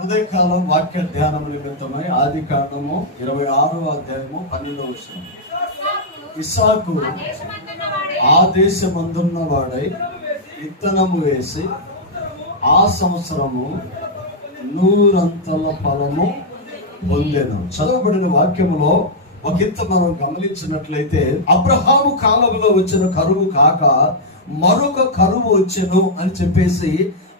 ఉదయకాలం వాక్య ధ్యానం నిమిత్తమై ఆది కాండము 26వ అధ్యాయము 12వ వచనం. ఇస్సాకు ఆ దేశమందున్న వాడై విత్తనము వేసి ఆ సంవత్సరము 100 ఫలము పొందెను. చదవబడిన వాక్యములో ఒకంత మనం గమనించినట్లయితే అబ్రహాము కాలంలో వచ్చిన కరువు కాక మరొక కరువు వచ్చెను అని చెప్పేసి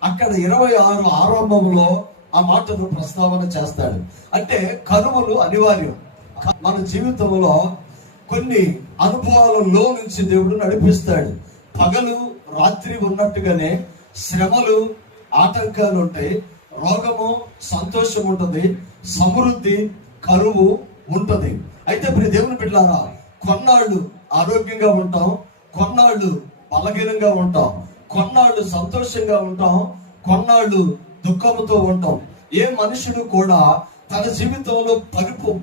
అక్కడ 26 ఆరంభంలో ఆ మాటను ప్రస్తావన చేస్తాడు. అంటే కరువులు అనివార్యం. మన జీవితంలో కొన్ని అనుభవాలలో నుంచి దేవుడు నడిపిస్తాడు. పగలు రాత్రి ఉన్నట్టుగానే శ్రమలు ఆటంకాలు ఉంటాయి, రోగము సంతోషం ఉంటుంది, సమృద్ధి కరువు ఉంటుంది. అయితే ప్రియ దేవుని బిడ్డలారా, కొన్నాళ్ళు ఆరోగ్యంగా ఉంటాం, కొన్నాళ్ళు బలహీనంగా ఉంటాం, కొన్నాళ్ళు సంతోషంగా ఉంటాం, కొన్నాళ్ళు దుఃఖంతో ఉంటాం. ఏ మనుషుడు కూడా తన జీవితంలో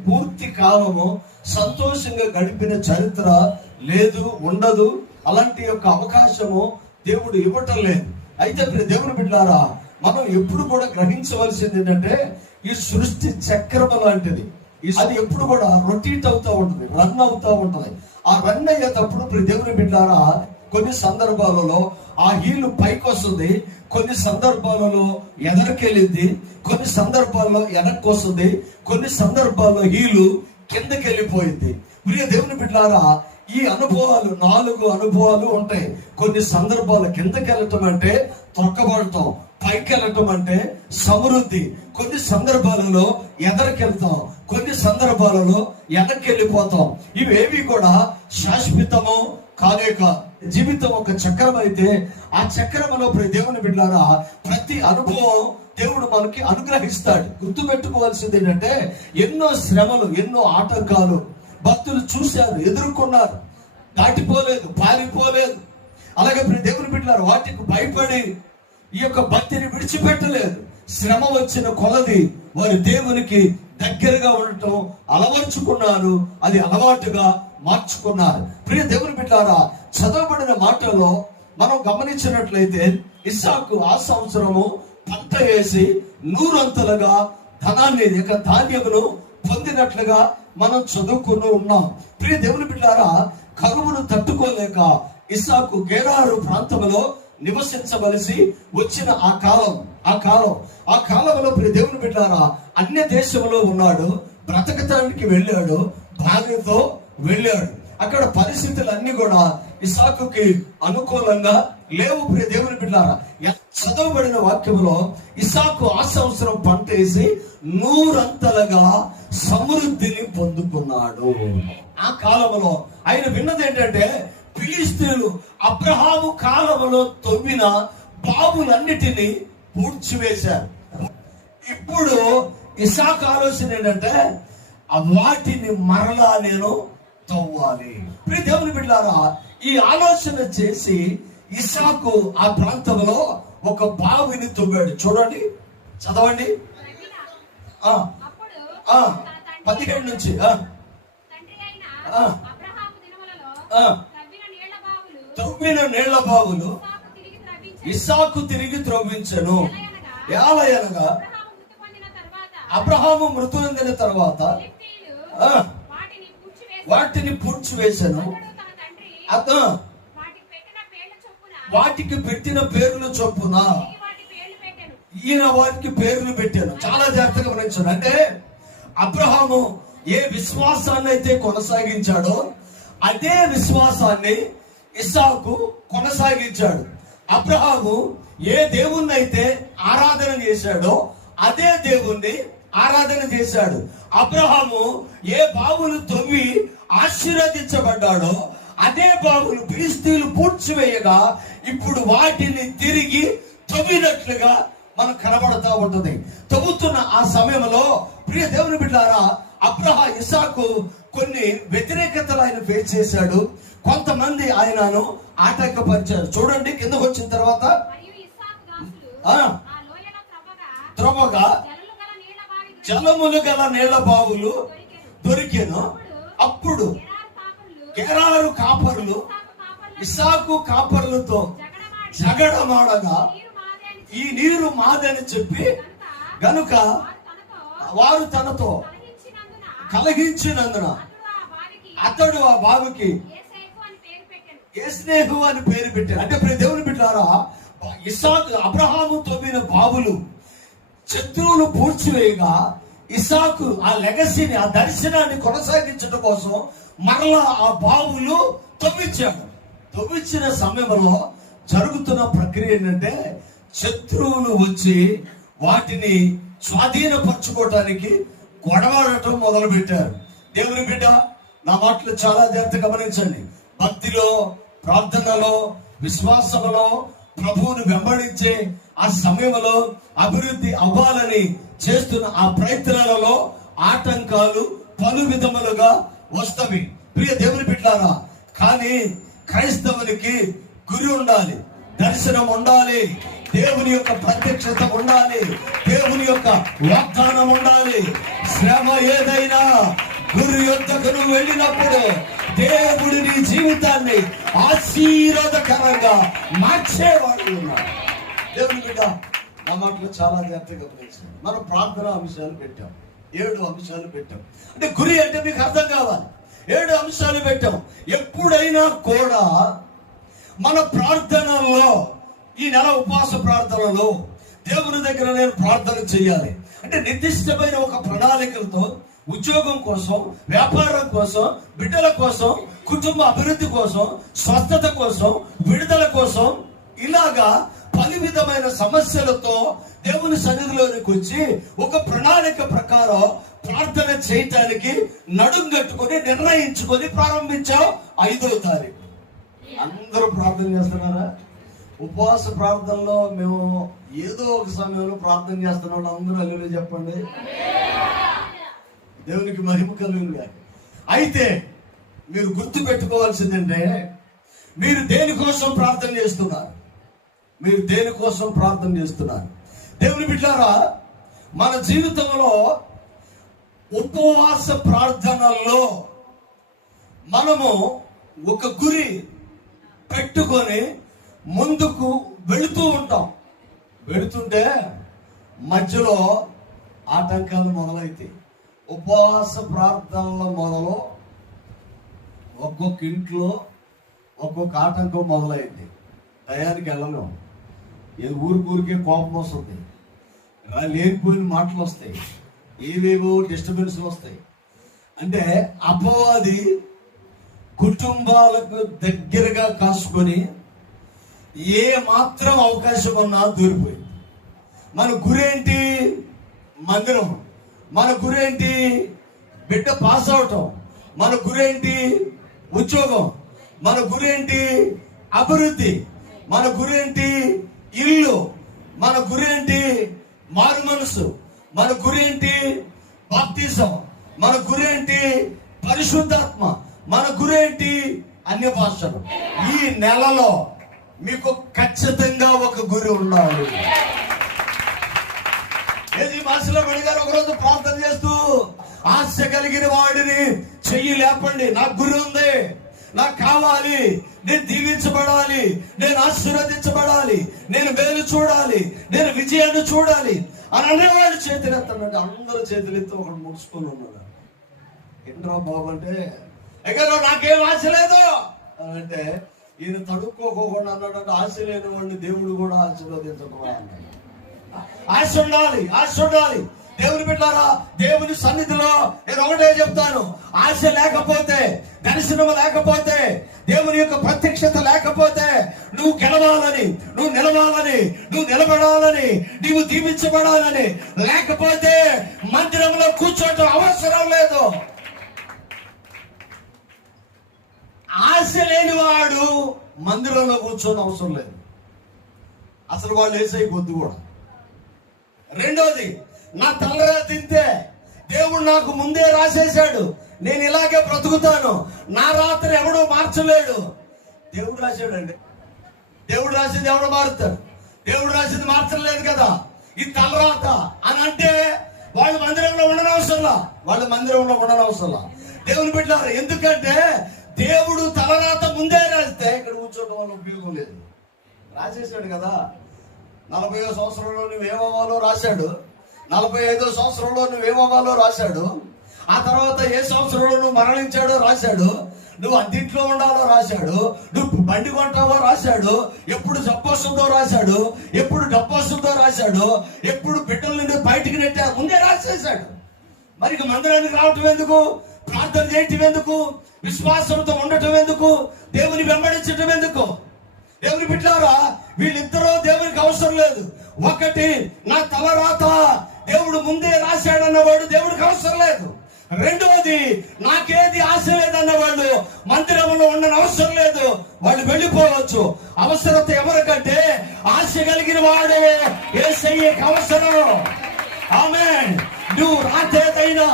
పూర్తి కాలము సంతోషంగా గడిపిన చరిత్ర లేదు, ఉండదు. అలాంటి యొక్క అవకాశము దేవుడు ఇవ్వటం లేదు. అయితే దేవుని బిడ్డలారా, మనం ఎప్పుడు కూడా గ్రహించవలసింది ఏంటంటే ఈ సృష్టి చక్రం లాంటిది. అది ఎప్పుడు కూడా రొటేట్ అవుతూ ఉంటుంది, రన్ అవుతూ ఉంటుంది. ఆ రన్ అయ్యేటప్పుడు దేవుని బిడ్డలారా, కొన్ని సందర్భాలలో ఆ హీలు పైకి వస్తుంది, కొన్ని సందర్భాలలో ఎదరికెళ్ళింది, కొన్ని సందర్భాల్లో వెనక్కి వస్తుంది, కొన్ని సందర్భాల్లో హీలు కిందకి వెళ్ళిపోయింది. ప్రియ దేవుని బిడ్డలారా, ఈ అనుభవాలు 4 అనుభవాలు ఉంటాయి. కొన్ని సందర్భాలు కిందకి వెళ్ళటం అంటే తొక్కబడటం, పైకి వెళ్ళటం అంటే సమృద్ధి, కొన్ని సందర్భాలలో ఎదరికెళ్తాం, కొన్ని సందర్భాలలో వెనక్కి వెళ్ళిపోతాం. ఇవేవి కూడా శాశ్వతము కానే కాదు. జీవితం ఒక చక్రం అయితే ఆ చక్రంలో దేవుని బిడ్డలారా, ప్రతి అనుభవం దేవుడు మనకి అనుగ్రహిస్తాడు. గుర్తుపెట్టుకోవాల్సింది ఏంటంటే ఎన్నో శ్రమలు, ఎన్నో ఆటంకాలు భక్తులు చూశారు, ఎదుర్కొన్నారు, దాటిపోలేదు, పారిపోలేదు. అలాగే దేవుని బిడ్డలారా, వాటికి భయపడి ఈ యొక్క భక్తిని విడిచిపెట్టలేదు. శ్రమ వచ్చిన కొలది వారి దేవునికి దగ్గరగా ఉండటం అలవర్చుకున్నారు, అది అలవాటుగా మార్చుకున్నారు. ప్రియ దేవుని బిడ్డలారా, చదవబడిన మాటలో మనం గమనించినట్లయితే ఇస్సాకు ఆ సంవత్సరము పంట వేసి 100 ధనాన్ని, ధాన్యమును పొందినట్లుగా మనం చదువుకుని ఉన్నాం. ప్రియ దేవుని బిడ్డలారా, కరువును తట్టుకోలేక ఇస్సాకు గెరారు ప్రాంతంలో నివసించవలసి వచ్చిన ఆ కాలంలో ప్రియ దేవుని బిడ్డలారా, అన్య దేశంలో ఉన్నాడు, బ్రతకటానికి వెళ్ళాడు, భార్యతో వెళ్ళాడు. అక్కడ పరిస్థితులు అన్ని కూడా ఇస్సాకుకి అనుకూలంగా లేవు. ప్రియ దేవుని బిడ్డలారా, చదవబడిన వాక్యంలో ఇస్సాకు ఆ సంవత్సరం పంట వేసి 100 సమృద్ధిని పొందుకున్నాడు. ఆ కాలంలో ఆయన విన్నది ఏంటంటే ఫిలిష్తీయులు అబ్రహాము కాలంలో తవ్విన బావులన్నిటినీ పూడ్చివేశారు. ఇప్పుడు ఇస్సాకు ఆలోచన ఏంటంటే వాటిని మరలా నేను తవ్వాలి. ప్రియ దేవుని బిడ్డలారా, ఈ ఆలోచన చేసి ఇస్సాకు ఆ ప్రాంతంలో ఒక బావిని తవ్వాడు. చూడండి, చదవండి 17 నుంచి. తవ్విన నీళ్ల బావులు ఇస్సాకు తిరిగి త్రవ్వించెను. ఏలయనగా అబ్రహాము మృతి పొందిన తర్వాత వాటిని పూడ్చివేశాను. వాటికి పెట్టిన పేర్ల చొప్పున ఈయన వాటికి పేర్లు పెట్టాను. చాలా జాగ్రత్తగా గమనించాను. అంటే అబ్రహాము ఏ విశ్వాసాన్ని అయితే కొనసాగించాడో అదే విశ్వాసాన్ని ఇస్సాకు కొనసాగించాడు. అబ్రహాము ఏ దేవుణ్ణి అయితే ఆరాధన చేశాడో అదే దేవుణ్ణి ఆరాధన చేశాడు. అబ్రహాము ఏ బావులు తవ్వి ఆశీర్వదించబడ్డాడో అదే బావులు ఫిలిష్తీయులు పూడ్చివేయగా ఇప్పుడు వాటిని తిరిగి తవ్వినట్లుగా మనకు కనబడతా ఉంటుంది. తవ్వుతున్న ఆ సమయంలో ప్రియ దేవుని బిడ్డలారా, ఇస్సాకు కొన్ని వ్యతిరేకతలు ఆయన ఫేస్ చేశాడు. కొంతమంది ఆయనను ఆటంకపరిచారు. చూడండి, కిందకు వచ్చిన తర్వాత త్రవ్వగా జలములు గల నీళ్ల బావులు దొరికెను. అప్పుడు గెరారు కాపరులు ఇస్సాకు కాపరులతో జగడమాడగా ఈ నీరు మాదని చెప్పి గనుక వారు తనతో కలహించినందున అతడు ఆ బావికి యేసేపు అని పేరు పెట్టారు. అంటే ప్రియ దేవుని బిడ్డలారా, ఇస్సాకు అబ్రహాము తవ్విన బావులు శత్రువులు పూడ్చివేయగా ఇస్సాకు ఆ లెగసీని, ఆ దర్శనాన్ని కొనసాగించడం కోసం మరలా ఆ బావులు తవ్వించాడు. తవ్వించిన సమయంలో జరుగుతున్న ప్రక్రియ ఏంటంటే శత్రువులు వచ్చి వాటిని స్వాధీనపరచుకోవటానికి గొడవడటం మొదలు పెట్టారు. దేవుని బిడ్డ, నా మాటలు చాలా జాగ్రత్తగా గమనించండి. భక్తిలో, ప్రార్థనలో, విశ్వాసంలో ప్రభువును వెంబడించే ఆ సమయంలో అభివృద్ధి అవ్వాలని చేస్తున్న ఆ ప్రయత్నాలలో ఆటంకాలు పలు విధములుగా వస్తవి. ప్రియ దేవుని బిడ్డలారా, కానీ క్రైస్తవునికి గురి ఉండాలి, దర్శనం ఉండాలి, దేవుని యొక్క ప్రత్యక్షత ఉండాలి, దేవుని యొక్క వాగ్దానం ఉండాలి. శ్రమ ఏదైనా గురి యొద్దకు నువ్వు వెళ్ళినప్పుడు దేవుడు నీ జీవితాన్ని ఆశీర్వాదకరంగా మార్చేవాడు ఉన్నాడు. దేవుని బిడ్డ, నా మాటలు చాలా జాగ్రత్తగా గమనించండి. మనం ప్రార్థన అంశాలు పెట్టాం, 7 అంశాలు పెట్టాం. అంటే గురి అంటే మీకు అర్థం కావాలి. 7 అంశాలు పెట్టాం. ఎప్పుడైనా కూడా మన ప్రార్థనలో, ఈ నెల ఉపవాస ప్రార్థనలో దేవుని దగ్గర నేను ప్రార్థన చేయాలి అంటే నిర్దిష్టమైన ఒక ప్రణాళికలతో, ఉద్యోగం కోసం, వ్యాపారం కోసం, బిడ్డల కోసం, కుటుంబ అభివృద్ధి కోసం, స్వస్థత కోసం, విడుదల కోసం, ఇలాగా పలు విధమైన సమస్యలతో దేవుని సన్నిధిలోనికి వచ్చి ఒక ప్రణాళిక ప్రకారం ప్రార్థన చేయటానికి నడుం కట్టుకొని నిర్ణయించుకొని ప్రారంభించాం. 5వ తారీఖు అందరూ ప్రార్థన చేస్తున్నారా? ఉపవాస ప్రార్థనలో మేము ఏదో ఒక సమయంలో ప్రార్థన చేస్తున్నాం. అందరూ హల్లెలూయా చెప్పండి. దేవునికి మహిమ కలుగునుగా. అయితే మీరు గుర్తు పెట్టుకోవాల్సిందంటే, మీరు దేనికోసం ప్రార్థన చేస్తున్నారు? మీరు దేనికోసం ప్రార్థన చేస్తున్నారు? దేవుని బిడ్డలారా, మన జీవితంలో ఉపవాస ప్రార్థనల్లో మనము ఒక గురి పెట్టుకొని ముందుకు వెళుతూ ఉంటాం. వెళుతుంటే మధ్యలో ఆటంకాలు మొదలైతాయి. ఉపవాస ప్రార్థనల మొదలు ఒక్కొక్క ఇంట్లో ఒక్కొక్క ఆటంకం మొదలైంది. టయానికి వెళ్ళలేము, ఊరికే కోపం వస్తుంది, లేనిపోయిన మాటలు వస్తాయి, ఏవేవో డిస్టర్బెన్స్లు వస్తాయి. అంటే అపవాది కుటుంబాలకు దగ్గరగా కాసుకొని ఏ మాత్రం అవకాశం ఉన్నా దూరిపోయింది. మన గురేంటి? మందిరం. మన గురేంటి? బిడ్డ పాస్ అవటం. మన గురేంటి? ఉద్యోగం. మన గురేంటి? అభివృద్ధి. మన గురేంటి? ఇల్లు. మన గురేంటి? మారు మనసు. మన గురేంటి? బాప్తిజం. మన గురేంటి? పరిశుద్ధాత్మ. మన గురేంటి? అన్య భాషలు. ఈ నెలలో మీకు ఖచ్చితంగా ఒక గురి ఉండాలి. ఏది భాషలో అడిగారు ఒకరోజు ప్రార్థన చేస్తూ, ఆశ కలిగిన వాడిని చెయ్యి లేపండి, నాకు గురి ఉంది, నాకు కావాలి, నేను దీవించబడాలి, నేను ఆశీర్వదించబడాలి, నేను మేలు చూడాలి, నేను విజయాన్ని చూడాలి అని అనేవాళ్ళు చేతులెత్తానంటే అందరూ చేతులెత్తి ఒకడు ముడుచుకొని ఉన్నాడు. ఏంట్రా బాబు అంటే, ఎక్కడ నాకేం ఆశ లేదు అంటే, ఈయన తడుక్కోకుండా అన్నాడంటే ఆశ లేని వాడిని దేవుడు కూడా ఆశీర్వదించకుండా అన్నాడు. ఆశ ఉండాలి, ఆశ ఉండాలి. దేవుని బిడ్డలారా, దేవుని సన్నిధిలో నేను ఒకటే చెప్తాను, ఆశ లేకపోతే, దర్శనం లేకపోతే, దేవుని యొక్క ప్రత్యక్షత లేకపోతే, నువ్వు గెలవాలని, నువ్వు నిలవాలని, నువ్వు నిలబడాలని, నువ్వు దీవించబడాలని లేకపోతే మందిరంలో కూర్చోటం అవసరం లేదు. ఆశ లేనివాడు మందిరంలో కూర్చోని అవసరం లేదు. అసలు వాళ్ళు వేసే కొద్ది కూడా. రెండోది, నా తలరా తింటే దేవుడు నాకు ముందే రాసేశాడు, నేను ఇలాగే బ్రతుకుతాను, నా రాత్రి ఎవడో మార్చలేడు. దేవుడు రాశాడండి. దేవుడు రాసింది ఎవడో మారుతాడు? దేవుడు రాసింది మార్చలేదు కదా. ఈ తలరాత అని అంటే వాళ్ళు మందిరంలో ఉండనవసరంలా, వాళ్ళు మందిరంలో ఉండనవసరంలా. దేవుని బిడ్డలారా, ఎందుకంటే దేవుడు తలరాత ముందే రాస్తే ఇక్కడ కూర్చోవడం వల్ల ఉపయోగం లేదు. రాసేసాడు కదా, 40వ సంవత్సరంలో నువ్వు ఏమవ్వాలో రాశాడు. 45వ సంవత్సరంలో నువ్వేమవ్వాలో రాశాడు. ఆ తర్వాత ఏ సంవత్సరంలో నువ్వు మరణించాడో రాశాడు. నువ్వు అంతింట్లో ఉండాలో రాశాడు. నువ్వు బండి కొంటావో రాశాడు. ఎప్పుడు జబ్బు వస్తుందో రాశాడు. ఎప్పుడు డబ్బు వస్తుందో రాశాడు. ఎప్పుడు బిడ్డల నుండి బయటికి నెట్టా ముందే రాసేశాడు. మరి మందిరానికి రావటం ఎందుకు? ప్రార్థన చేయటం ఎందుకు? విశ్వాసంతో ఉండటం ఎందుకు? దేవుని వెంబడించటం ఎందుకు? దేవుని బిడ్డలారా, వీళ్ళిద్దరూ దేవునికి అవసరం లేదు. ఒకటి, నా తలరాత దేవుడు ముందే రాశాడన్నవాడు దేవుడికి అవసరం లేదు. రెండవది, నాకేది ఆశ లేదన్నవాళ్ళు మందిరంలో ఉండని అవసరం లేదు, వాళ్ళు వెళ్ళిపోవచ్చు. అవసరత ఎవరికంటే ఆశ కలిగిన వాడు యేసయ్యకి అవసరం. ఆమేన్. నువ్వు రాతేదైనా,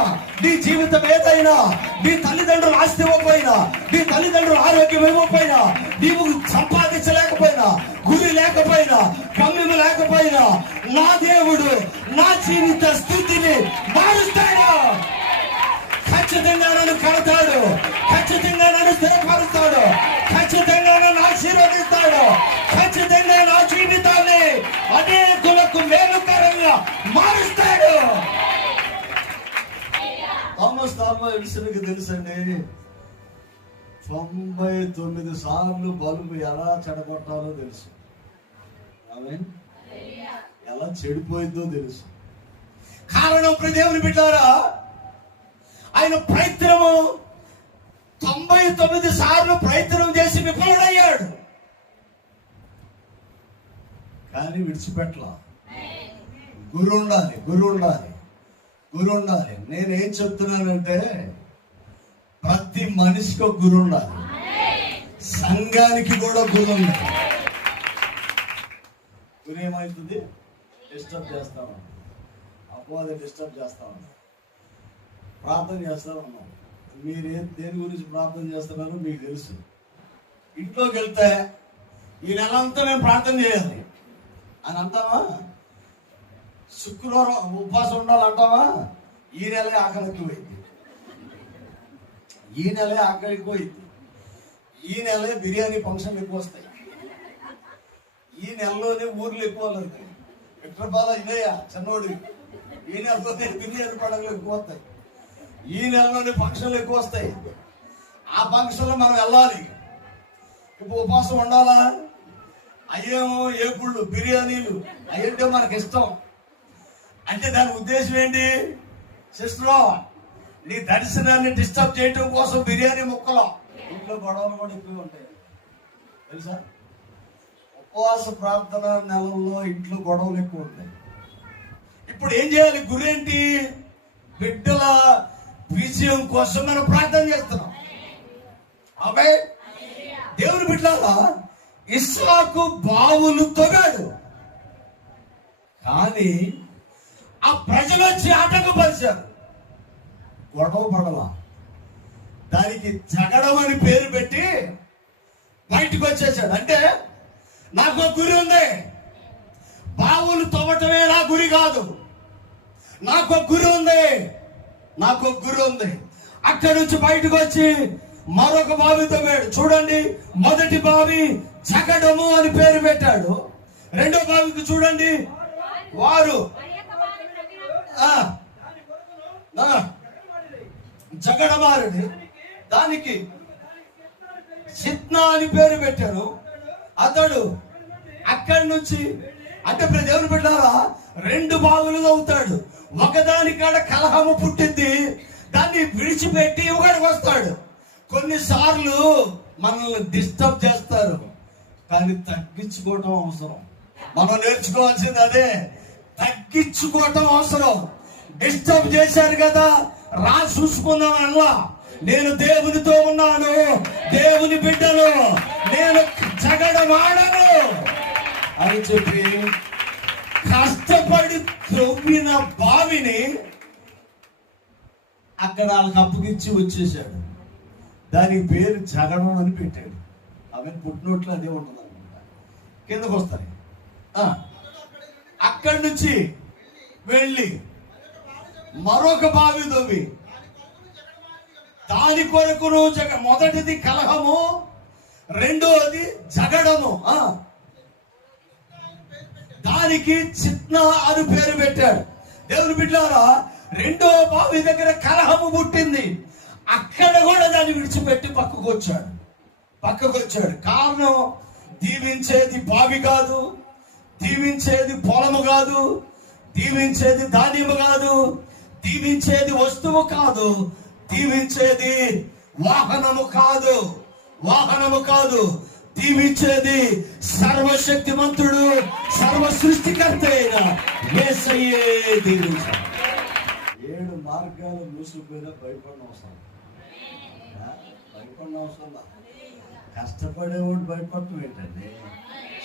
నీ జీవితం ఏదైనా, నీ తల్లిదండ్రులు ఆస్తి ఇవ్వకపోయినా, నీ తల్లిదండ్రులు ఆరోగ్యం ఇవ్వకపోయినా, నీవు సంపాదించలేకపోయినా, గురి లేకపోయినా, గమ్యం లేకపోయినా, నా దేవుడు నా జీవిత స్థితిని మారుస్తాడు. ఖచ్చితంగా నన్ను కడతాడు. ఖచ్చితంగా నన్ను స్థిరపరుస్తాడు. ఖచ్చితంగా నన్ను ఆశీర్వదిస్తాడు. ఖచ్చితంగా నా జీవితాన్ని అనేకులకు మేలుకరంగా మారుస్తాడు. థామస్ ఆల్వా ఎడిసన్కి తెలుసండి, 99 సార్లు బల్బు ఎలా చెడగొట్టాలో తెలుసు. ఆమేన్. ఎలా చెడిపోయిందో తెలుసు. కారణం దేవుని బిడ్డారా, ఆయన ప్రయత్నము 99 సార్లు ప్రయత్నం చేసి విఫలుడయ్యాడు. కానీ విడిచిపెట్టలా. గురు ఉండాలి, గురు ఉండాలి, గురు ఉండాలి. నేనేం చెప్తున్నానంటే, ప్రతి మనిషికి ఒక గురు ఉండాలి. సంఘానికి కూడా గురు ఉండాలి. గురు ఏమవుతుంది? డిస్టర్బ్ చేస్తాము, అపవాది డిస్టర్బ్ చేస్తాము. ప్రార్థన చేస్తా ఉన్నాం. మీరు దేని గురించి ప్రార్థన చేస్తున్నారో మీకు తెలుసు. ఇంట్లోకి వెళ్తే ఈ నెల అంతా నేను ప్రార్థన చేయాలి అని అంటావా? శుక్రవారం ఉపవాసం ఉండాలంటావా? ఈ నెలే ఆకలికి పోయింది, ఈ నెలే ఆకలికి పోయింది, ఈ నెలే బిర్యానీ ఫంక్షన్లు ఎక్కువ వస్తాయి, ఈ నెలలోనే ఊర్లు ఎక్కువ వస్తాయి. విక్రపాల ఇదయ్యా చిన్నోడు, ఈ నెలలోనే బిర్యానీ పండుగలు ఎక్కువ వస్తాయి, ఈ నెలలోనే ఫంక్షన్లు ఎక్కువ వస్తాయి. ఆ ఫంక్షన్లో మనం వెళ్ళాలి. ఇప్పుడు ఉపవాసం ఉండాలా? అయ్యేమో ఏపుళ్ళు బిర్యానీలు అయ్యంటే మనకి ఇష్టం. అంటే దాని ఉద్దేశం ఏంటి? సిస్టరో, నీ దర్శనాన్ని డిస్టర్బ్ చేయటం కోసం బిర్యానీ ముక్కలు. ఇంట్లో గొడవలు కూడా ఎక్కువ ఉంటాయి తెలుసా? ఉపవాస ప్రార్థన నెలల్లో ఇంట్లో గొడవలు ఎక్కువ ఉంటాయి. ఇప్పుడు ఏం చేయాలి? గురేంటి? బిడ్డల విజయం కోసం మనం ప్రార్థన చేస్తున్నాం. ఆమె దేవుని బిడ్డలారా, ఇస్సాకు బావులు తవ్వాడు, కానీ ఆ ప్రజలు వచ్చి ఆటంకపరిచారు. గొడవ పడలా, దానికి జగడం అని పేరు పెట్టి బయటకు వచ్చేసాడు. అంటే నాకు ఒక గురి ఉంది, బావులు తవ్వటమే నా గురి కాదు, నాకు ఒక గురి ఉంది, నాకు ఒక గురి ఉంది. అక్కడి నుంచి బయటకు వచ్చి మరొక బావి తవ్వాడు. చూడండి, మొదటి బావి జగడము అని పేరు పెట్టాడు. రెండో బావికి చూడండి, వారు జగడమారుడి, దానికి సిత్నా అని పేరు పెట్టారు. అతడు అక్కడి నుంచి, అంటే దేవుని బిడ్డలారా, 2 బావులు తవ్వుతాడు. ఒకదాని కాడ కలహము పుట్టింది, దాన్ని విడిచిపెట్టి ఒకడికి వస్తాడు. కొన్నిసార్లు మనల్ని డిస్టర్బ్ చేస్తారు, కానీ తగ్గించుకోవటం అవసరం. మనం నేర్చుకోవాల్సింది అదే, తగ్గించుకోవటం అవసరం. డిస్టర్బ్ చేశారు కదా, రా చూసుకుందాం అలా. నేను దేవునితో ఉన్నాను, దేవుని బిడ్డను, నేను జగడమాడను అని చెప్పి కష్టపడి త్రవ్విన బావిని అక్కడ వాళ్ళకి అప్పగిచ్చి వచ్చేసాడు. దానికి పేరు జగడం అని పెట్టాడు. అవి పుట్టినట్లు అదే ఉంటుంది అనమాట. కిందకు వస్తాయి. అక్కడి నుంచి వెళ్ళి మరొక బావి తవ్వి దాని కొరకు మొదటిది కలహము, రెండోది జగడము. దానికి చిత్నా అని పేరు పెట్టాడు. దేవుని బిడ్డలారా, రెండో బావి దగ్గర కలహము పుట్టింది. అక్కడ కూడా దాన్ని విడిచిపెట్టి పక్కకు వచ్చాడు. కారణం, దీవించేది బావి కాదు, దీవించేది పొలము కాదు, దీవించేది ధాన్యము కాదు, దీవించేది వస్తువు కాదు, దీవించేది వాహనము కాదు, దీవించేది సర్వశక్తిమంతుడు, సర్వ సృష్టికర్త అయిన యేసయ్యే దీవించాడు. 7 మార్గాలు మూసుకుపోయినా భయపడిన అవసరం కష్టపడేవాడు భయపడటం ఏంటండి?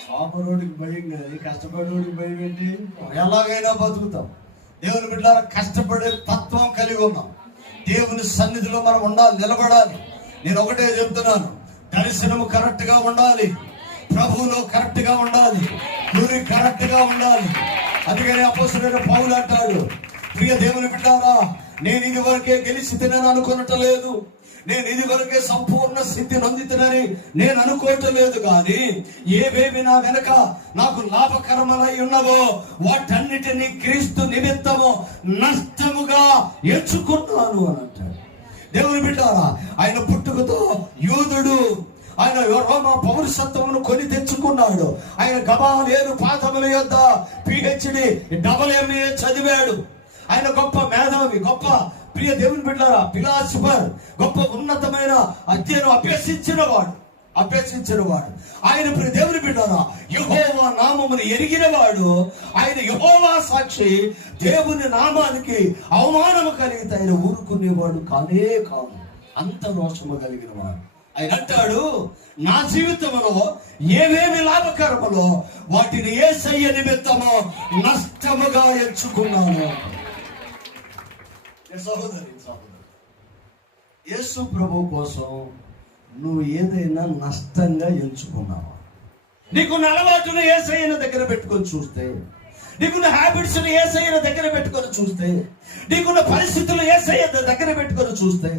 సోమరోడికి భయం కానీ కష్టపడేవాడికి భయం ఏంటి? ఎలాగైనా బతుకుతాం. దేవుని బిడ్డలారా, కష్టపడే తత్వం కలిగి ఉన్నాం. దేవుని సన్నిధిలో మనం ఉండాలి, నిలబడాలి. నేను ఒకటే చెప్తున్నాను, దర్శనము కరెక్ట్ గా ఉండాలి, ప్రభువులో కరెక్ట్ గా ఉండాలి, గురి కరెక్ట్ గా ఉండాలి. అందుకని అపోస్తలుడైన పౌలు అంటాడు, ప్రియ దేవుని బిడ్డారా, నేను ఇది వరకే గెలిచి తినని అనుకోనటం లేదు, నేను ఇది వరకే సంపూర్ణ సిద్ధి నొందితనని నేను అనుకోవటం లేదు, కానీ ఏవేవి నా వెనక నాకు లాభకరమలై ఉన్నవో వాటన్నిటినీ క్రీస్తు నిమిత్తము నష్టముగా ఎంచుకున్నాను అని అంటాడు. దేవుని బిడ్డారా, ఆయన పుట్టుకతో యూదుడు, ఆయన రోమా పౌరసత్వమును కొని తెచ్చుకున్నాడు. ఆయన గమాలియేలు పాదముల యొద్ద PhD MA చదివాడు. ఆయన గొప్ప మేధావి, గొప్ప ప్రియ దేవుని బిడ్డలారా ఫిలాసఫర్, గొప్ప ఉన్నతమైన అధ్యయనం అభ్యసించిన వాడు. ఆయన ప్రియ దేవుని బిడ్డలారా యెహోవా నామమును ఎరిగిన వాడు. ఆయన యెహోవా సాక్షి. దేవుని నామానికి అవమానము కలిగితే ఆయన ఊరుకునేవాడు కానే కాదు. అంత రోషము కలిగిన వాడు. ఆయన అంటాడు, నా జీవితంలో ఏవేమి లాభకరములో వాటిని యేసయ్య నిమిత్తము నష్టముగా ఎంచుకున్నాను. సహోదరి, యేసు ప్రభు కోసం నువ్వు ఏదైనా నష్టంగా ఎంచుకున్నావా? నీకున్న అలవాటును యేసయ్యను దగ్గర పెట్టుకొని చూస్తే, నీకున్న హ్యాబిట్స్ యేసయ్యను దగ్గర పెట్టుకొని చూస్తే, నీకున్న పరిస్థితులు యేసయ్య దగ్గర పెట్టుకొని చూస్తే,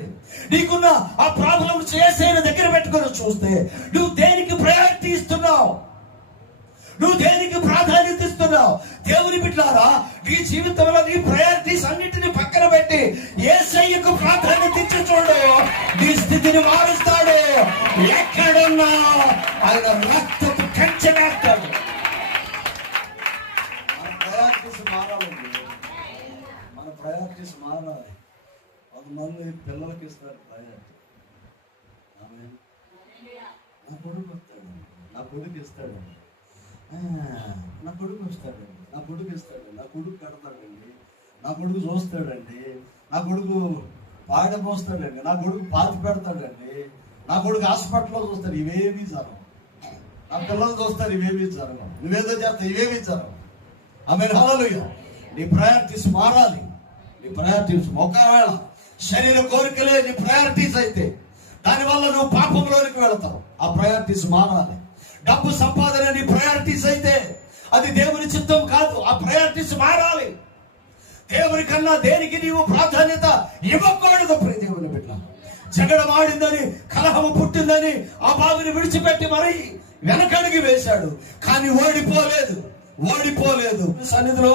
నీకున్న ఆ ప్రాబ్లమ్స్ యేసయ్యను దగ్గర పెట్టుకొని చూస్తే, నువ్వు దేనికి ప్రయారిటీ ఇస్తున్నావు? నువ్వు దేనికి ప్రాధాన్యత ఇస్తున్నావు? దేవుని బిడ్డలారా, నీ జీవితంలో నీ ప్రయారిటీస్ అన్నిటిని పక్కన పెట్టి యేసయ్యకు ప్రాధాన్యత ఇచ్చి చూడు, నీ స్థితిని మారుస్తాడు. ఎక్కడున్నా ఆయన రక్తపు కంచె వేస్తాడు. మన ప్రయారిటీస్ మారాలి. కొంతమంది పిల్లలకి ఇస్తారు ప్రయారిటీ. నా కొడుకు వస్తాడు, నా కొడుకు ఇస్తాడు, నా కొడుకు వస్తాడండి, నా కొడుకు ఇస్తాడు, నా కొడుకు కడతాడండి, నా కొడుకు చూస్తాడండి, నా కొడుకు పాడమోస్తాడండి, నా కొడుకు పాతి పెడతాడండి, నా కొడుకు హాస్పిటల్లో చూస్తాడు. ఇవేమీ జరగవు. నా పిల్లలు చూస్తారు, ఇవేమీ జరగవు. నువ్వేదో చేస్తా, ఇవేమీ జరగవు. ఆమేన్, హల్లెలూయా. నీ ప్రయారిటీస్ మారాలి. నీ ప్రయారిటీస్, ఒకవేళ శరీర కోరికలే నీ ప్రయారిటీస్ అయితే దానివల్ల నువ్వు పాపంలోనికి వెళతావు. ఆ ప్రయారిటీస్ మారాలి. డబ్బు సంపాదన నీ ప్రయారిటీస్ అయితే అది దేవుని చిత్తం కాదు. ఆ ప్రయారిటీస్ మారాలి. దేవుని కన్నా దేనికి నీవు ప్రాధాన్యత ఇవ్వకూడదు. ప్రియ దేవుని బిడ్డ, జగడం ఆడిందని, కలహము పుట్టిందని ఆ బావిని విడిచిపెట్టి మరి వెనకడిగి వేశాడు, కానీ ఓడిపోలేదు. సన్నిధిలో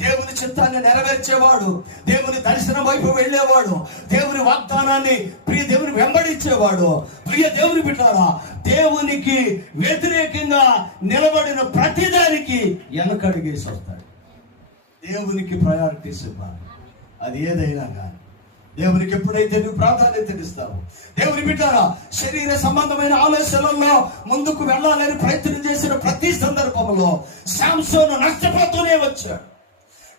దేవుని చిత్తాన్ని నెరవేర్చేవాడు, దేవుని దర్శనం వైపు వెళ్ళేవాడు, దేవుని వాగ్దానాన్ని ప్రియ దేవుని వెంబడించేవాడు. ప్రియ దేవుని బిడ్డారా, దేవునికి వ్యతిరేకంగా నిలబడిన ప్రతిదానికి వెనకడిగేసి వస్తాడు. దేవునికి ప్రయారిటీస్ ఇవ్వాలి. అది ఏదైనా కానీ దేవునికి ఎప్పుడైతే నువ్వు ప్రాధాన్యత ఇస్తావు. దేవుని బిడ్డారా, శరీర సంబంధమైన ఆలోచనల్లో ముందుకు వెళ్ళాలని ప్రయత్నం చేసిన ప్రతి సందర్భంలో శాంసోను నష్టపోతూనే వచ్చాడు.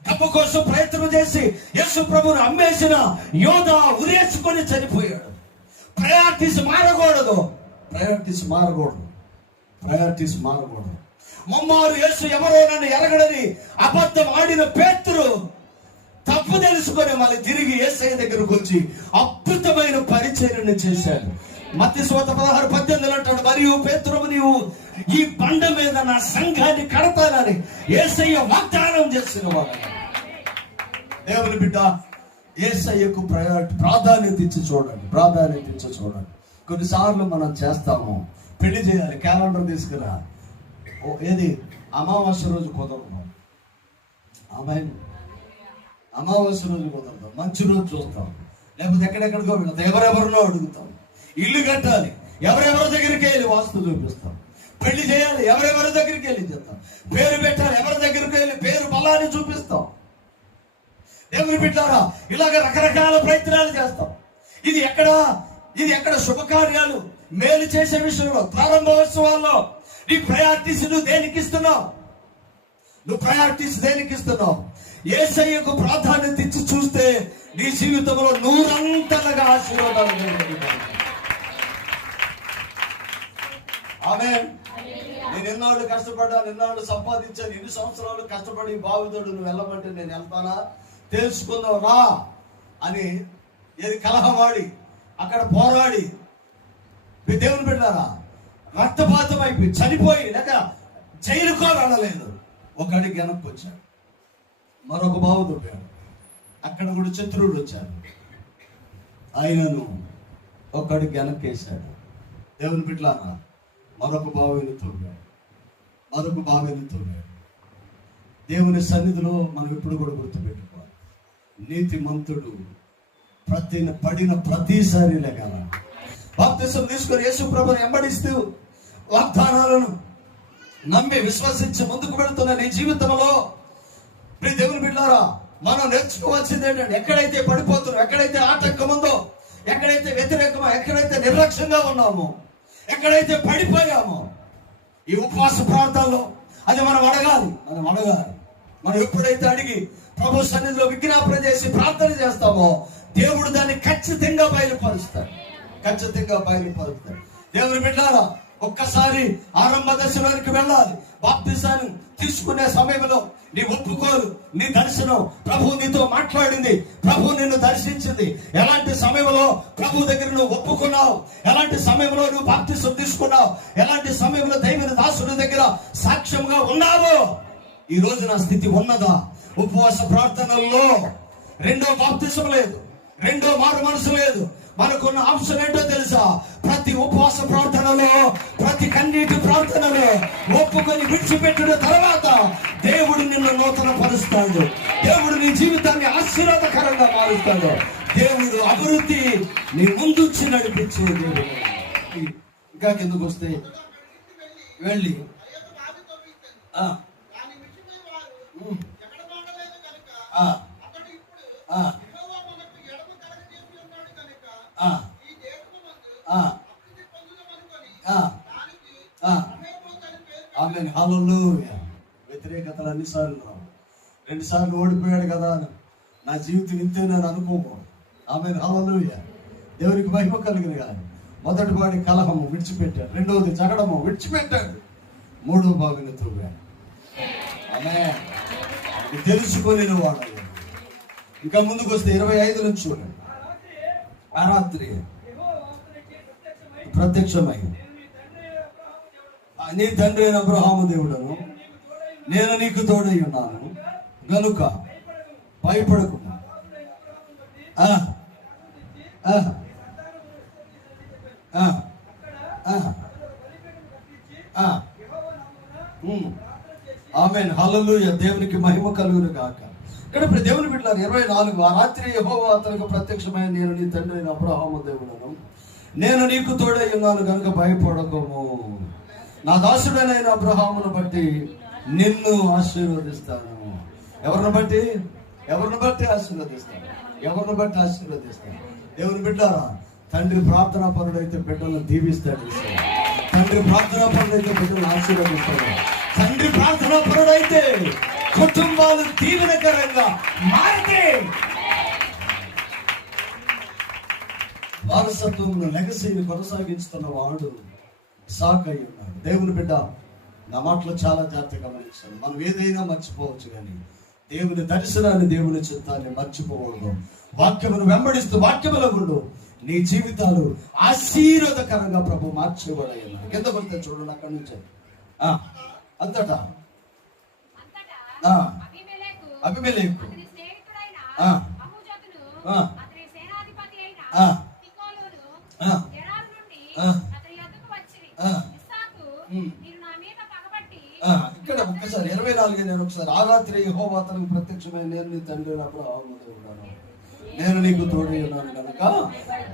డబ్బు కోసం ప్రయత్నం చేసి యేసు ప్రభువును అమ్మేసిన యోధ ఉరేసుకొని చనిపోయాడు. ప్రయారిటీస్ మారకూడదు. ముమ్మారు యేసు ఎవరో నన్ను ఎరగడని అబద్ధం ఆడిన పేతురు తప్పు తెలుసుకొని మళ్ళీ తిరిగి యేసయ్య దగ్గరకు వచ్చి అద్భుతమైన పరిచర్యను చేశాడు. మత్తయి సువార్త 16:18 అంటాడు, మరియు పేతురు నీవు ఈ బండ మీద నా సంఘాన్ని కడతానని యేసయ్య వాగ్దానం చేసిన వాడు. దేవుని బిడ్డ, యేసయ్యకు ప్రాధాన్యత ఇచ్చి చూడండి. కొన్నిసార్లు మనం చేస్తాము, పెళ్లి చేయాలి, క్యాలెండర్ తీసుకురా, ఏది అమావాస్య రోజు కుదరదు. అమావాస్య రోజు కుదరతాం, మంచి రోజు చూస్తాం, లేకపోతే ఎక్కడెక్కడికో వెళ్తాం, ఎవరెవరినో అడుగుతాం. ఇల్లు కట్టాలి, ఎవరెవరి దగ్గరికి వెళ్ళి వాస్తు చూపిస్తాం. పెళ్లి చేయాలి, ఎవరెవరి దగ్గరికి వెళ్ళి చేస్తాం. పేరు పెట్టాలి, ఎవరి దగ్గరికి వెళ్ళి పేరు బలాన్ని చూపిస్తాం. దేవుని బిడ్డారా, ఇలాగ రకరకాల ప్రయత్నాలు చేస్తాం. ఇది ఎక్కడ శుభకార్యాలు, మేలు చేసే విషయంలో, ప్రారంభోత్సవాల్లో నీ ప్రయారిటీస్ నువ్వు దేనికి ఇస్తున్నావు? నువ్వు ప్రయారిటీస్ దేనికి ఇస్తున్నావు? యేసయ్యకు ప్రాధాన్యత ఇచ్చి చూస్తే నీ జీవితంలో నూరంతలుగా ఆశీర్వాదాలు. ఆమేన్. నేను ఎన్నాళ్ళు కష్టపడ్డాను, ఎన్నాళ్ళు సంపాదించాను, ఎన్ని సంవత్సరాలు కష్టపడి బావితోడు నువ్వు వెళ్ళమంటే నేను వెళ్తానా? తెలుసుకుందావు రా అని ఏది కలహమాడి అక్కడ పోరాడి దేవుని బిడ్డారా రక్తపాతం అయిపోయి చనిపోయి లేక జైలుకో వెళ్ళలేదు. ఒకడికి వెనక్కి వచ్చాడు, మరొక బావు దొబ్బాడు, అక్కడ కూడా శత్రువుడు వచ్చాడు, ఆయనను ఒకడికి వెనక్కేశాడు. దేవుని బిడ్డలారా మరొక బావిని తోడాడు, మరొక బావిని తోడాడు. దేవుని సన్నిధిలో మనం ఎప్పుడు కూడా గుర్తుపెట్టుకోవాలి, నీతిమంతుడు పడిన ప్రతిసారి లేగల. బాప్తిసం తీసుకొని యేసు ప్రభువుని వెంబడిస్తూ వాగ్దానాలను నమ్మి విశ్వసించి ముందుకు వెళుతున్న నీ జీవితంలో దేవుని బిడ్డలారా మనం నేర్చుకోవాల్సింది ఏంటంటే, ఎక్కడైతే పడిపోతున్నాం, ఎక్కడైతే ఆటంకం ఉందో, ఎక్కడైతే వ్యతిరేకమో, ఎక్కడైతే నిర్లక్ష్యంగా ఉన్నామో, ఎక్కడైతే పడిపోయామో, ఈ ఉపవాస ప్రాంతాల్లో అది మనం అడగాలి. మనం ఎప్పుడైతే అడిగి ప్రభు సన్నిధిలో విజ్ఞాపన చేసి ప్రార్థన చేస్తామో దేవుడు దాన్ని ఖచ్చితంగా బయలుపరుస్తాడు. దేవుని బిడ్డలారా ఒక్కసారి ఆరంభ దశలోనికి వెళ్ళాలి. బాప్తిసాన్ని తీసుకునే సమయంలో నీ ఒప్పుకోలు, నీ దర్శనం, ప్రభు నీతో మాట్లాడింది, ప్రభు నిన్ను దర్శించింది. ఎలాంటి సమయంలో ప్రభు దగ్గర నువ్వు ఒప్పుకున్నావు, ఎలాంటి సమయంలో నువ్వు బాప్తిసం తీసుకున్నావు, ఎలాంటి సమయంలో దైవ దాసుడి దగ్గర సాక్ష్యంగా ఉన్నావో, ఈ రోజు నా స్థితి ఉన్నదా? ఉపవాస ప్రార్థనల్లో రెండో బాప్తిసం లేదు, రెండో మారు మనసు లేదు. మనకున్న ఆప్షన్ ఏంటో తెలుసా? ప్రతి ఉపవాస ప్రార్థనలో, ప్రతి కన్నీటి ప్రార్థనలో ఒప్పుకొని విడిచిపెట్టిన తర్వాత దేవుడు నిన్ను నూతన పరుస్తాడు. దేవుడు నీ జీవితాన్ని ఆశీర్వాదకరంగా మారుస్తాడు. దేవుడు అభివృద్ధి నీ ముందుచ్చి నడిపించే దేవుడు. ఇంకా కిందకు వస్తే వెళ్ళి ఆమేన్. హల్లెలూయా. వ్యతిరేకతలు అన్నిసార్లు రావు. 2 సార్లు ఓడిపోయాడు కదా, నా జీవితం ఇంతేనని అనుకోము. ఆమేన్. హల్లెలూయా. దేవునికి మహిమ కలిగిన కానీ మొదటి వాడి కలహము విడిచిపెట్టాడు, రెండవది జగడము విడిచిపెట్టాడు, మూడవ భాగంగా తోగాడు. ఆమేన్. తెలుసుకొని వాడు. ఇంకా ముందుకు వస్తే 25 నుంచి చూడండి. ఆ రాత్రి ప్రత్యక్షమై, నీ తండ్రి అయిన అబ్రహాము దేవుడను, నేను నీకు తోడై ఉన్నాను గనుక భయపడకు. ఆమేన్. హల్లెలూయా. దేవునికి మహిమ కలుగును గాక. ఇక్కడ దేవుని బిడ్డలారా 24, ఆ రాత్రి యెహోవా అతనికి ప్రత్యక్షమై, నేను నీ తండ్రి అయిన అబ్రహాము దేవుడను, నేను నీకు తోడై ఉన్నాను కనుక భయపడకము. నా దాసుడైన అబ్రహామును బట్టి నిన్ను ఆశీర్వదిస్తాను. ఎవరిని బట్టి ఆశీర్వదిస్తాను? దేవుని బిడ్డారా, తండ్రి ప్రార్థనా పరుడైతే బిడ్డలను దీవిస్తాడు. తండ్రి ప్రార్థనా పరుడైతే బిడ్డలను ఆశీర్వదిస్తాడు. తండ్రి ప్రార్థనా పరుడైతే కుటుంబాలు దీవెనకరంగా మారితే వారసత్వం లెగసీని కొనసాగిస్తున్న వాడు ఇస్సాకు అయి ఉన్నాడు. దేవుని బిడ్డ, నా మాటలో చాలా జాగ్రత్తగా గమనించాను. మనం ఏదైనా మర్చిపోవచ్చు, కానీ దేవుని దర్శనాన్ని, దేవుని చిత్తాన్ని మర్చిపోకూడదు. వాక్యమును వెంబడిస్తూ వాక్యముల గుండు నీ జీవితాలు ఆశీర్వాదకరంగా ప్రభు మార్చేవాడై ఉన్నాడు. కింద కొడితే చూడండి, అక్కడి నుంచి అంతటా అబీమెలెకు ఇక్కడ ఒక్కసారి 24 నేను మరొకసారి. ఆ రాత్రి యెహోవా అతనికి ప్రత్యక్షమై, నేను నీ తండ్రి అబ్రహాముతో ఉన్నాను, నేను నీకు తోడై ఉన్నాను కనుక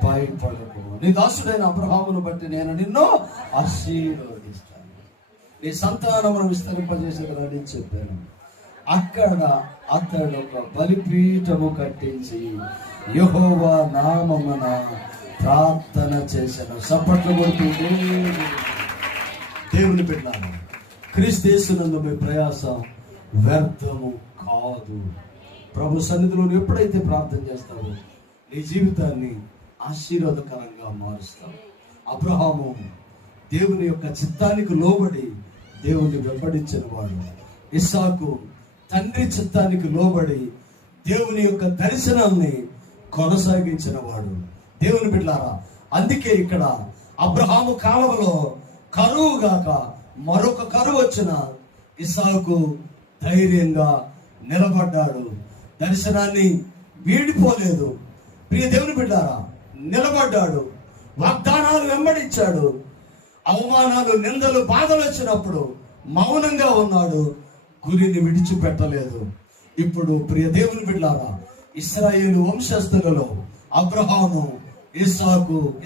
భయపడకు, నీ దాసుడైన అబ్రహామును బట్టి నేను నిన్ను ఆశీర్వదిస్తాను, నీ సంతానమును విస్తరింపజేసేదని చెప్పాను. అక్కడ అతడు ఒక బలిపీఠము కట్టించి యెహోవా నామమున ప్రార్థన చేశాను. చప్పట్లు కొడుతూ దేవుని బిడ్డలారా, క్రీస్తు యేసునందు మీ ప్రయాసం వ్యర్థము కాదు. ప్రభు సన్నిధిలో ఎప్పుడైతే ప్రార్థన చేస్తావో నీ జీవితాన్ని ఆశీర్వాదకరంగా మారుస్తావు. అబ్రహాము దేవుని యొక్క చిత్తానికి లోబడి దేవుని వెంబడించిన వాడు. ఇస్సాకు తండ్రి చిత్తానికి లోబడి దేవుని యొక్క దర్శనాన్ని కొనసాగించిన వాడు. దేవుని బిడ్డలారా, అందుకే ఇక్కడ అబ్రహాము కాలంలో కరువు గాక మరొక కరువు వచ్చిన ఇస్సాకు ధైర్యంగా నిలబడ్డాడు. దర్శనాన్ని వీడిపోలేదు. ప్రియ దేవుని బిడ్డలారా, నిలబడ్డాడు. వాగ్దానాలు వెంబడించాడు. అవమానాలు, నిందలు, బాధలు వచ్చినప్పుడు మౌనంగా ఉన్నాడు. గురిని విడిచిపెట్టలేదు. ఇప్పుడు ప్రియ దేవుని బిడ్డలారా, ఇశ్రాయేలు వంశస్థులలో అబ్రహాము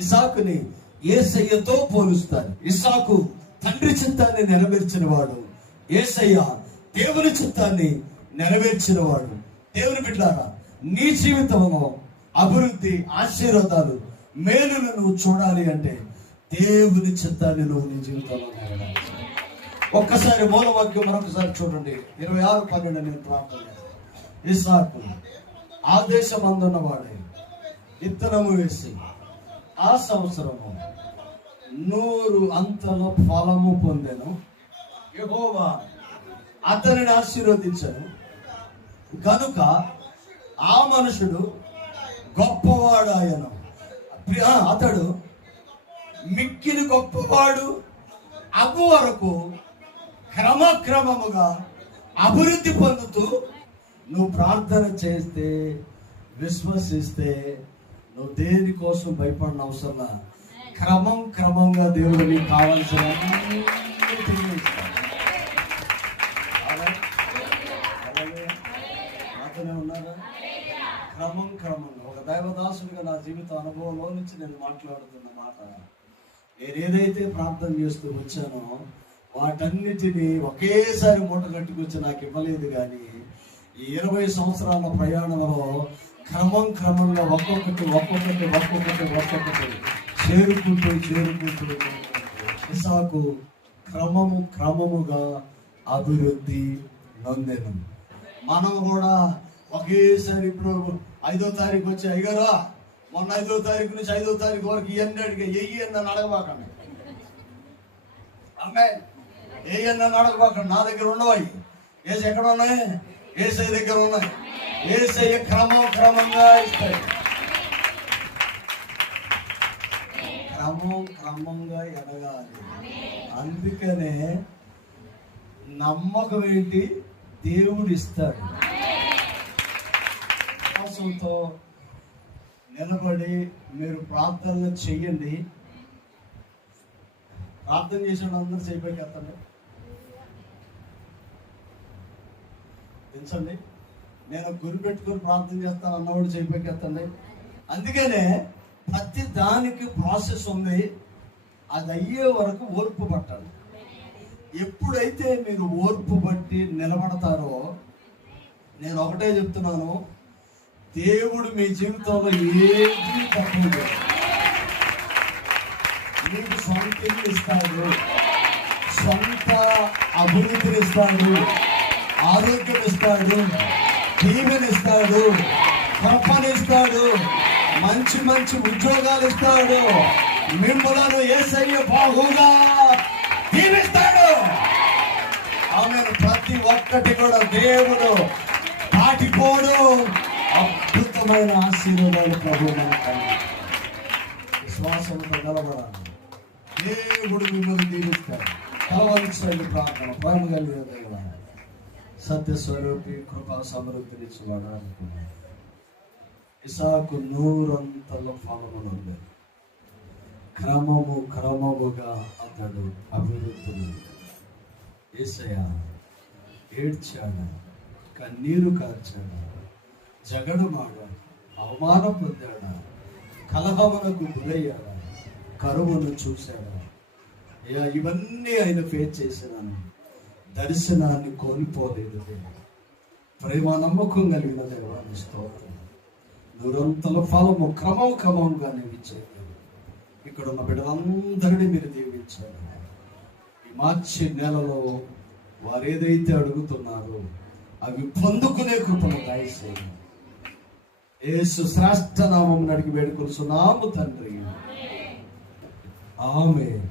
ఇస్సాకుని యేసయ్యతో పోలుస్తారు. ఇస్సాకు తండ్రి చిత్తాన్ని నెరవేర్చిన వాడు, యేసయ్య దేవుని చిత్తాన్ని నెరవేర్చిన వాడు. దేవుని బిడ్డలారా, నీ జీవితంలో అభివృద్ధి, ఆశీర్వాదాలు, మేలును నువ్వు చూడాలి అంటే దేవుని చిత్తాన్ని నువ్వు నీ జీవితంలో నెరవేర్చాలి. ఒక్కసారి మూలవాక్యం మరొకసారి చూడండి. 26:12 నేను ప్రార్థన చేస్తాను. ఇస్సాకు ఆ దేశమందున్న వాడే విత్తనము వేసి ఆ సంవత్సరము 100 అంతల ఫలము పొందెను. యెహోవా అతనిని ఆశీర్వదించను కనుక ఆ మనుషుడు గొప్పవాడాయను. అతడు మిక్కిలి గొప్పవాడు అగు వరకు క్రమక్రమముగా అభివృద్ధి పొందుతూ నువ్వు ప్రార్థన చేస్తే, విశ్వసిస్తే, నువ్వు దేనికోసం భయపడిన అవసరంలా క్రమంగా దేవుడు నీకు కావాల్సిన నాతోనే ఉన్నారా? క్రమంగా ఒక దైవదాసుడిగా నా జీవిత అనుభవంలో నుంచి నేను మాట్లాడుతున్న మాట, నేను ఏదైతే ప్రార్థన చేస్తూ వచ్చానో వాటన్నిటినీ ఒకేసారి మూట కట్టుకొచ్చి నాకు ఇవ్వలేదు. కానీ ఈ 20 సంవత్సరాల ప్రయాణంలో క్రమంగా ఒక్కొక్కటి చేరుకుంటూ ఇస్సాకు క్రమముగా అభివృద్ధి నొందెను. మనం కూడా ఒకేసారి ఇప్పుడు 5వ తారీఖు వచ్చి, అయ్యారా మొన్న 5వ తారీఖు నుంచి 5వ తారీఖు వరకు ఇవన్నీ అడిగా ఎయ్యని అడగబాకండి. అమ్మాయి ఏయన్నా అడగబాకండి. నా దగ్గర ఉండవాయి. ఏసు ఎక్కడ ఉన్నాయి? ఏసై దగ్గర ఉన్నాయి. ఏసయ్య క్రమంగా ఇస్తాడు. క్రమంగా ఎదగాలి. అందుకనే నమ్మకం ఏంటి? దేవుడు ఇస్తాడు. విశ్వాసంతో నిలబడి మీరు ప్రార్థనలు చెయ్యండి. ప్రార్థన చేసిన అందరూ చేయబోయేస్తాను తెలుసండి. నేను గురి పెట్టుకుని ప్రార్థన చేస్తాను అన్నవాడు చేయబోయేస్తాండి. అందుకనే ప్రతి దానికి ప్రాసెస్ ఉంది. అది అయ్యే వరకు ఓర్పు పట్టాలి. ఎప్పుడైతే మీరు ఓర్పు బట్టి నిలబడతారో, నేను ఒకటే చెప్తున్నాను, దేవుడు మీ జీవితంలో ఏది తక్కువ చేయడు. మీకు సొంత ఇల్లు ఇస్తాడు, సొంత అభివృద్ధిని ఇస్తాడు, ఆరోగ్యం ఇస్తాడు, దీవెనిస్తాడు, కృపనిస్తాడు, మంచి ఉద్యోగాలు ఇస్తాడు. మిమ్మలను యేసయ్య బాహుగా దీవిస్తాడు. ఆమె ప్రతి ఒక్కటి కూడా దేవుడు దాటిపోడు. అద్భుతమైన ఆశీర్వాదాలు ప్రభు విశ్వాసంతో నిలబడాలి. దేవుడు మిమ్మల్ని దీవిస్తాడు. తలవంచండి ప్రార్థన. ప్రేమ కలిగిన దేవుడా, సత్యస్వరూపి, కృపా సమృద్ధినిచ్చేవాడు అనుకున్నాడు. ఇస్సాకు 100 అంతల ఫలములు ఉంది. క్రమముగా అతడు అభివృద్ధి. యేసయ్య ఏడ్చాడు, కన్నీరు కార్చాడు, జగడమాడాడు, అవమానం పొందాడు, కలహమునకు గురయ్యాడు, కరువును చూశాడు. అయ్యా, ఇవన్నీ ఆయన ఫేస్ చేసినాను. దర్శనాన్ని కోల్పోలేదు. ప్రేమ నమ్మకం కలిగిన దేవాన్ని స్తోత్రం. నిరంతర ఫలము క్రమంగా నీవు ఇచ్చేది. ఇక్కడ ఉన్న బిడ్డలందరినీ మీరు దీవించారు. ఈ మార్చి నెలలో వారు ఏదైతే అడుగుతున్నారో అవి పొందుకునే కృపను దయచేయండి. యేసు శ్రేష్ఠ నామం అడిగి వేడుకొలుచున్నాము తండ్రి. ఆమేన్.